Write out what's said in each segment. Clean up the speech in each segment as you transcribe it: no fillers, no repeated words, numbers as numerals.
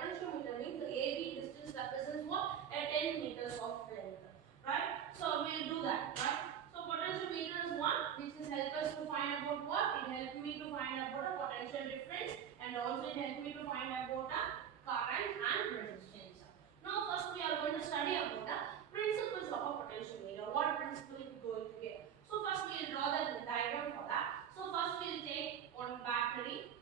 potentiometer means the AB distance represents what? A 10 meters of length. Right? So we'll do that. Right? So potentiometer is one which is help us to find about what? It helped me to find about a potential difference and also it helped me to find about a current and resistance. Now first we are going to study about the principles of a potentiometer. What principle is going to get? So first we will draw the diagram for that. So first we will take one battery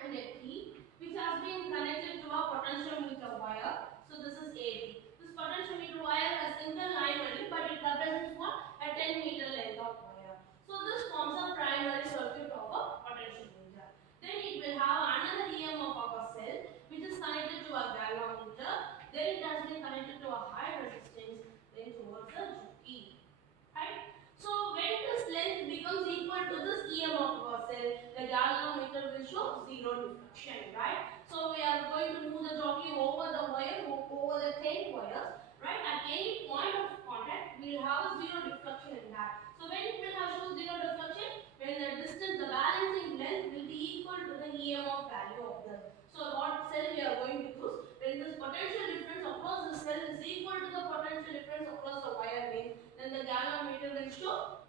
and a key which has been connected to a potentiometer wire. So this is AB. This potentiometer wire has single line only but it represents what? A 10 meter length of wire. So this forms a primary circuit of a potentiometer. Then it will have another EMF of a cell which is connected to a galvanometer. Then it has been connected to a high resistance then towards a jockey. Right? So when this length becomes equal to this EMF of a cell, the galvanometer will show zero deflection, right? So we are going to move the jockey over the wire, over the 10 wires, right? At any point of contact, we will have a zero deflection in that. So when it will have show zero deflection, when the distance, the balancing length will be equal to the EMF value of this. So what cell we are going to use? When this potential difference across the cell is equal to the potential difference across the wire means, then the galvanometer will show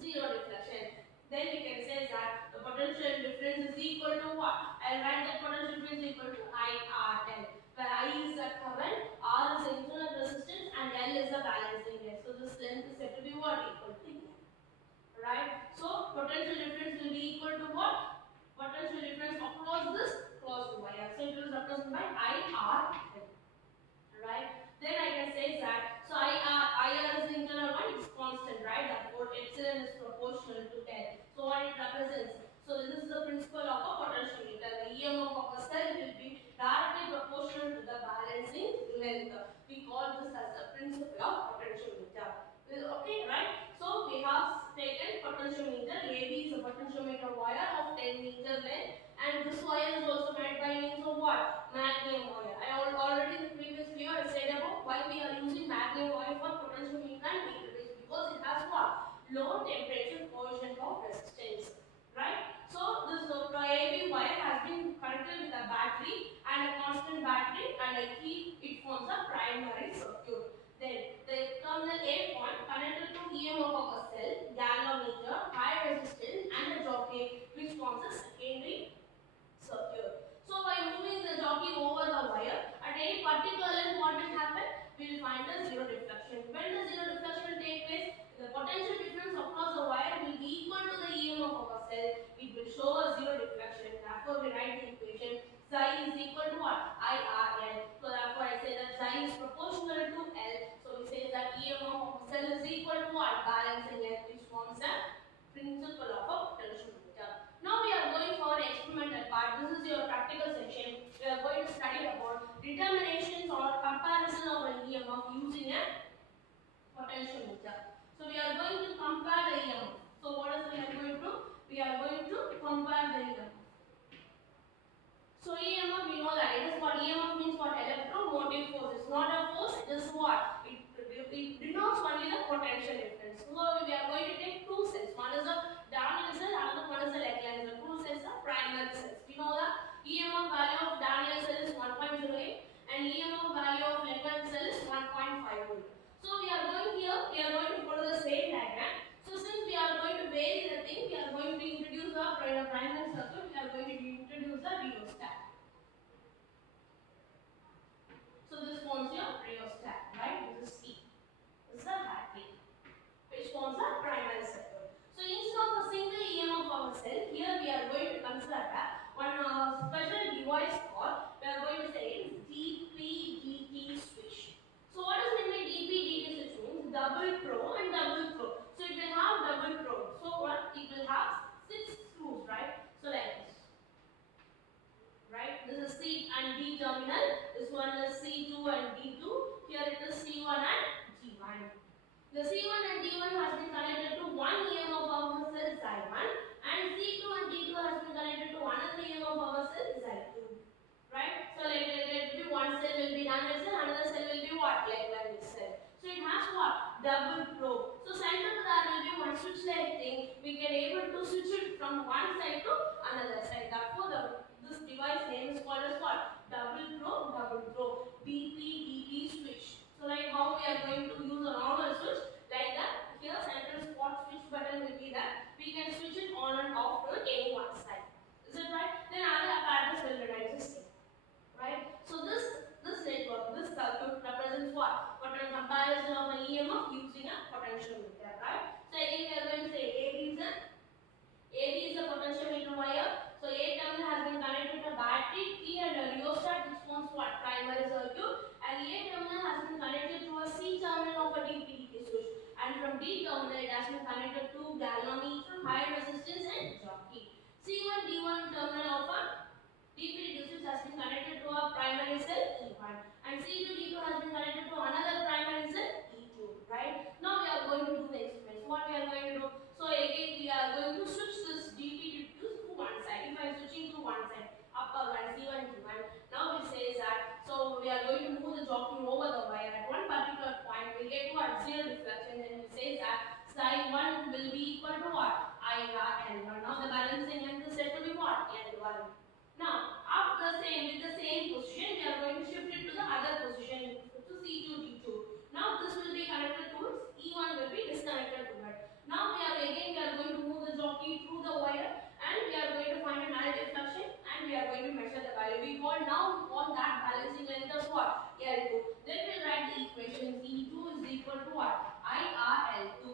zero deflection. Then we can say that the potential difference is equal to what? I'll write that potential difference is equal to IRL, where I is the current, R is the internal resistance, and L is the balancing length. So this length is said to be what? Equal to L. Right? So potential difference will be equal to what? Potential difference across this cross wire. So it will represent by IRL. Right? Then I can say that, so IR is the internal one, it's constant, right? Therefore, epsilon is proportional to L. So what it represents? So this is the principle of a potentiometer. The EMF of a cell will be directly proportional to the balancing length. We call this as the principle of potentiometer. Okay, right? So we have taken potentiometer. AB is a potentiometer wire of 10 meter length, and this wire is also made by means of what? Magnesium wire. I already in the previous video I said about why we are using magnesium wire for potentiometer and meter base, because it has what? Low temperature coefficient of resistance. Right? So this AB wire has been connected with a battery and a constant battery and a key. It forms a primary circuit. Then the terminal A point connected to EMF of a cell, galvanometer, high resistance and a jockey which forms a secondary circuit. So by moving the jockey over the wire, at any particular length what will happen? We will find the zero deflection. When the zero deflection will take place, the potential difference across the wire will be equal to the EMF of a cell. It will show a zero deflection. Therefore, we write the equation psi is equal to what? IRL. So therefore, I say that psi is proportional to L. So we say that EMF of a cell is equal to what? Balancing L, which forms the principle of a potentiometer. Now we are going for an experimental part. This is your practical section. We are going to study about determinations or comparison of an EMF using a potentiometer. So we are going to compare the EMF. So what is we are going to do? We are going to compare the EMF. So EMF, we know that it is what EMF means what? Electromotive force. It's not a force, it is what? It denotes only the potential difference. So we are going to take two cells. One is the Daniell cell, another one is the Leclanche cell. Two cells are primary cells. We know the EMF value of Daniell cell is 1.08 and EMF value of Leclanche cell is 1.5 volt. So we are going here, we are going to follow the same diagram. So since we are going to vary the thing, we are going to introduce the primary circuit, we are going to introduce the rheostat. So this forms your rheostat, right? This is C. This is the battery, which forms a primary circuit. So instead of a single EMF of a cell, here we are going to consider that one special device called, we are going to say is DP-DT switch. So what does mean by DP-DT switch means? Double pro and double throw. So it will have double pro. So what? It will have 6 screws, right? So like this. Right? This is C and D terminal. This one is C2 and D2. Here it is C1 and G1. The C1 and D1 has been connected to one EMF of the cell Xi1 and C2 and D2 has been connected to another EMF of a cell Xi2. Right? So let it be one cell will be Daniell cell, another cell will be what? Leclanche cell. So it has what? Double probe. So center to that will be one switch like thing. We can able to switch it from one side to another side. Therefore, this device name is called as what? double throw, DP switch. So like how we are going to use a normal switch, like that. Here central spot switch button will be there. We can switch it on and off to any one side. Is it right? Then other apparatus will remain the same. Right? So this network, this circuit represents what? What a comparison of an EMF using a potentiometer, right? So again we are going to say AB is a potentiometer wire. So A terminal has been connected to battery, T and a rheostat which forms what? Primary circuit, and A terminal has been connected to a C terminal of a DP switch, and from D terminal it has been connected to galvanometer, high resistance and jockey. C1 D1 terminal of a DP switch has been connected to a primary cell E1, and C2 D2 has been connected to another primary cell E2, right? Now we are going to do the experiment. What we are going to do? So again we are going to switch this DP to one side. If I am switching to one side, upper one, C1, D1. Now it says that, so we are going to move the jockey over the wire at one particular point. We get what? Zero deflection. Then it says that psi1 will be equal to what? IR L1. Now the balancing length is said to be what? L1. Now, after with the same position, we are going to shift it to the other position, to C2, D2. Now, this will be connected to its E1 will be disconnected to it. Now, we are going to move the jockey through the wire, and we are going to find a null deflection, and we are going to measure the value. We call now on that balancing length as what? L2. Then we will write the equation E2 is equal to what? IRL2.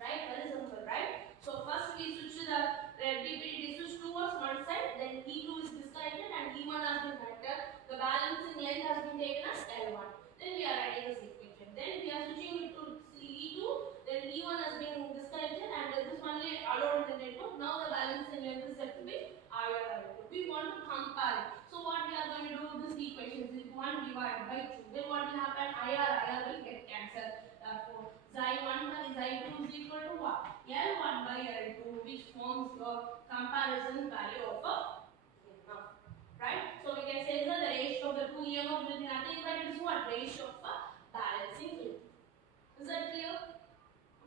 Right? Very simple, right? So first we switch to the DPD switch towards one side, then E2 is disconnected and E1 has been connected. The balancing length has been taken as L1. Then we are writing this equation. Then we are switching it to E2, then E1 has been disconnected and this only allowed in the network. Now the balancing length is set to be IR. We want to compare it. So what we are going to do with this equation is 1 divided by 2. Then what will happen? IR will get cancelled. Therefore, Xi1 by Xi2 is equal to what? L1 by L2, which forms your comparison value of a EMF. Right? So we can say that the ratio of the two EMF will be nothing but it is what? Ratio of a balancing length. Is that clear?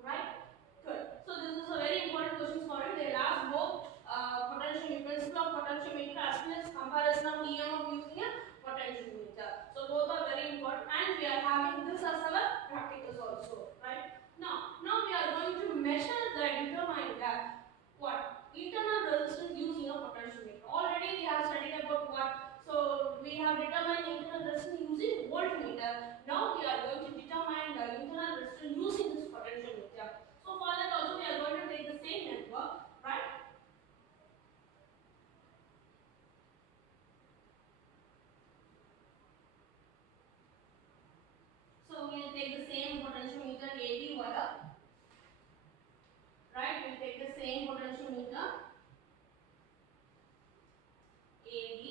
Right? Good. So this is a very important question for you. They will ask both potentiometer, principle of potentiometer as well as comparison of EMF using a potentiometer. So both are very important, and we are having this as our practicals also. Right? Now we are going to measure determine that what internal resistance using a potentiometer. Already we have studied about what. So we have determined internal resistance using voltmeter. Now we are going to determine the internal resistance using this potentiometer. So for that also we are going to take the same network, right? So we will take the same potentiometer AB wire. Right, we will take the same potentiometer AB,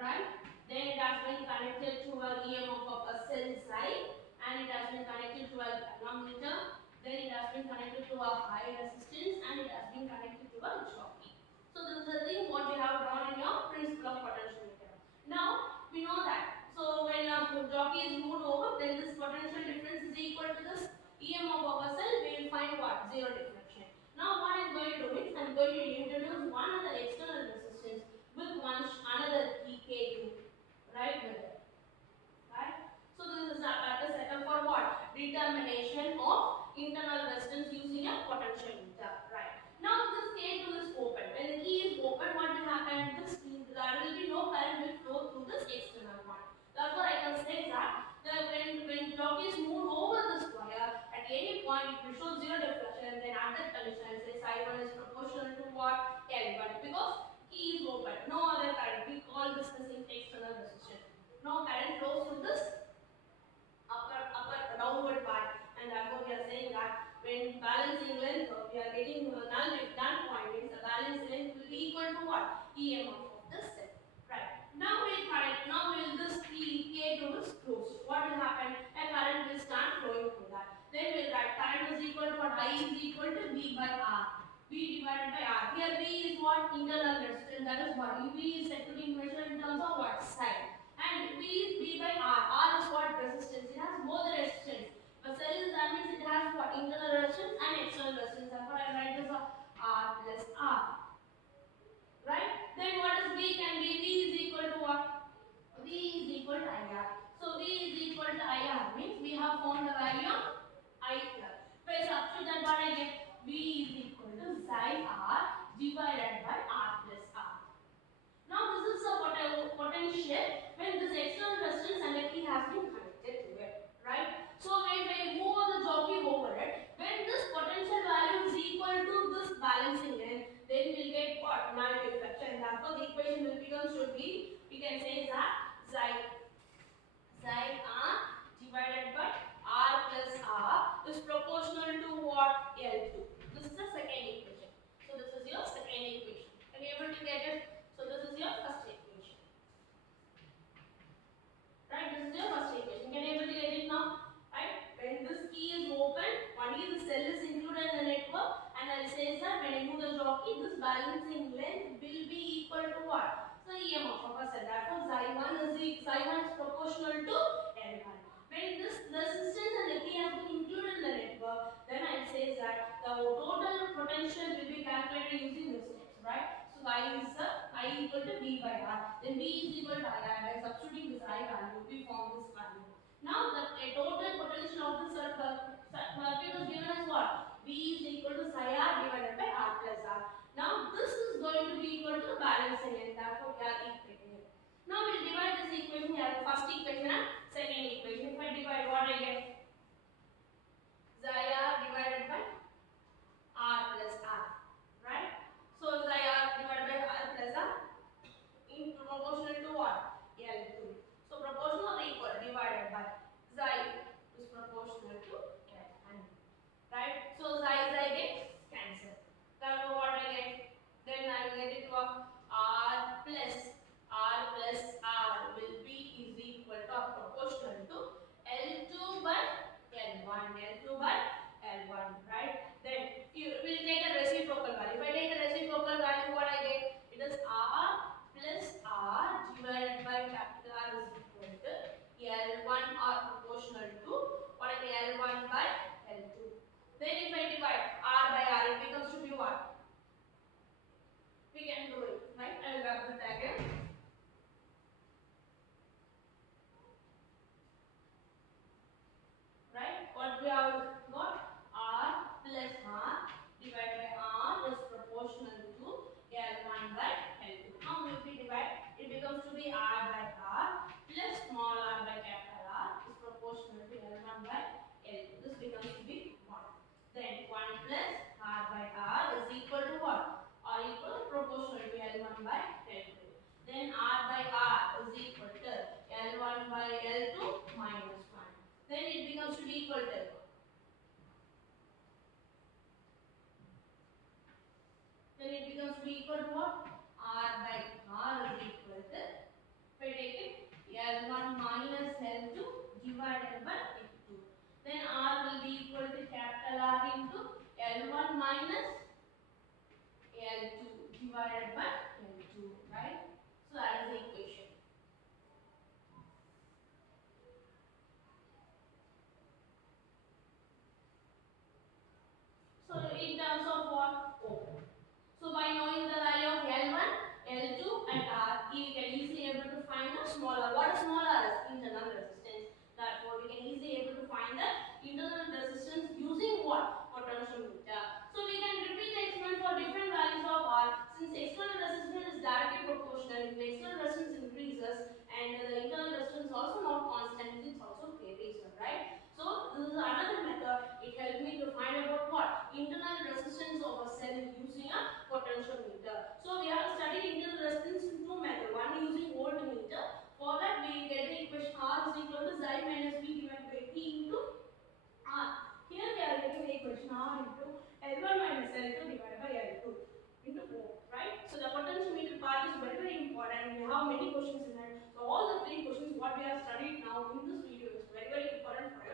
right? Then it has been connected to a EMF of a cell side, and it has been connected to a galvanometer. Then it has been connected to a high resistance, and it has been connected to a jockey. So this is the thing what you have drawn in your principle of potentiometer. Now we know that. So when a jockey is moved over, then this potential difference is equal to this EMF of a cell. We will find what? Zero deflection. Now what I am going to do is I am going to introduce one other external resistance with another K2, right? With it. Right? So this is a setup for what? Determination of internal resistance using a potentiometer. Right. Now this K2 is open. When the key is open, what will happen? There will be no current will flow through this external one. Therefore, I can say that when jockey is moved over this wire, at any point it will show zero deflection. Then at that condition, I say psi1 is proportional to what? L1, because key is open. No other current. We call this as external resistance. No current flows through this upper downward part, and therefore we are saying that when balancing length we are getting null point means the balancing length will be equal to what? EMF of the cell. Right. Now will this K2 is closed. What will happen? A current will start flowing through that. Then we'll write current is equal to what? I is equal to V by R. V divided by R. Here V is what? Internal resistance. That is what V is said to be measured in terms of what? Sine. And V is V by R. R is what? Resistance. It has both the resistance. But cell is that means it has what? Internal resistance and external resistance. Therefore, I write this R plus R. Right? Then what is V? Can be V is equal equal to IR means we have found the value of I here. If I substitute that, what I get? V is equal to psi R divided by R plus R. Now this is a potential when this external resistance and the key has been connected to it, right? So when I move the jockey over it, when this potential value is equal to this balancing length, then we'll get what? Null deflection. Therefore the equation will become should be, we can say that psi R divided by R plus R is proportional to what? L2. This is the second equation. So this is your second equation. Are you able to get it? So this is your first equation. Right? This is your first equation. Can you able to get it now? Right? When this key is open, only the cell is included in the network, and I'll say that when I move the jockey, this balancing length will be equal to what? So EMF of a cell. Therefore, Xi1 is proportional to L1. When this resistance and the key has been included in the network, then I'll say that the total potential will be calculated using this steps, right? So I equal to V by R. Then V is equal to IR. By substituting this I value, we form this value. Now the total potential of the circuit is given as what? V is equal to psi R divided by R plus R. Now this is going to be equal to the balancing and therefore we are equating it. Now we will divide this equation here, first equation and second equation. If I divide, what I get? Psi R divided by R plus R, right? So psi R divided by R plus R in proportional to what? L2. So proportional or equal divided by psi is proportional to L1, right? So psi gets cancelled. Therefore what I get? Then I get it to R plus R will be is equal to proportional to L2 by L1. L2 by L1, right? Then you will take a reciprocal value. If I take a reciprocal value, what I get? It is R plus R divided by capital R is equal to L1 or proportional to what I get? L1 by L2. Then if I divide R by R, it becomes to be what? We can do it, right? I will grab the diagram. Right? What we have got? R plus R divided by R is proportional to L1 by L2. Now if we divide, it becomes to be R by R plus small r by capital R is proportional to L1 by L2. This becomes to be 1. Then 1 plus R by R is equal to what? R equal proportional to L1 by L2. Then R by R is equal to L1 by L2 minus 1. Then it becomes to be equal to, then it becomes to be equal to what? R by R is equal to, if I take it, L1 minus L2 divided by L2. Then R will be equal to capital R into L1 minus L2 divided by L2, right? So that is the equation. So in terms of what? O. So by knowing the value of L1, L2 and R, we can easily able to find the smaller. What is smaller is internal resistance. Therefore, we can easily able to find the internal resistance using what? Potentiometer. So we can repeat the experiment for different values of R. Since external resistance is directly proportional, if the external resistance increases and the internal resistance also not constant, it also varies, right? So this is another method. It helped me to find about what? Internal resistance of a cell using a potentiometer. So we have studied internal resistance in two methods. One using voltmeter. For that we get the equation R is equal to Xi minus V divided by T into R. Here we are getting the equation R into L1 minus L2 divided by L2 into O. Right? So the potentiometer part is very very important. We have many questions in it. So all the three questions what we have studied now in this video is very very important for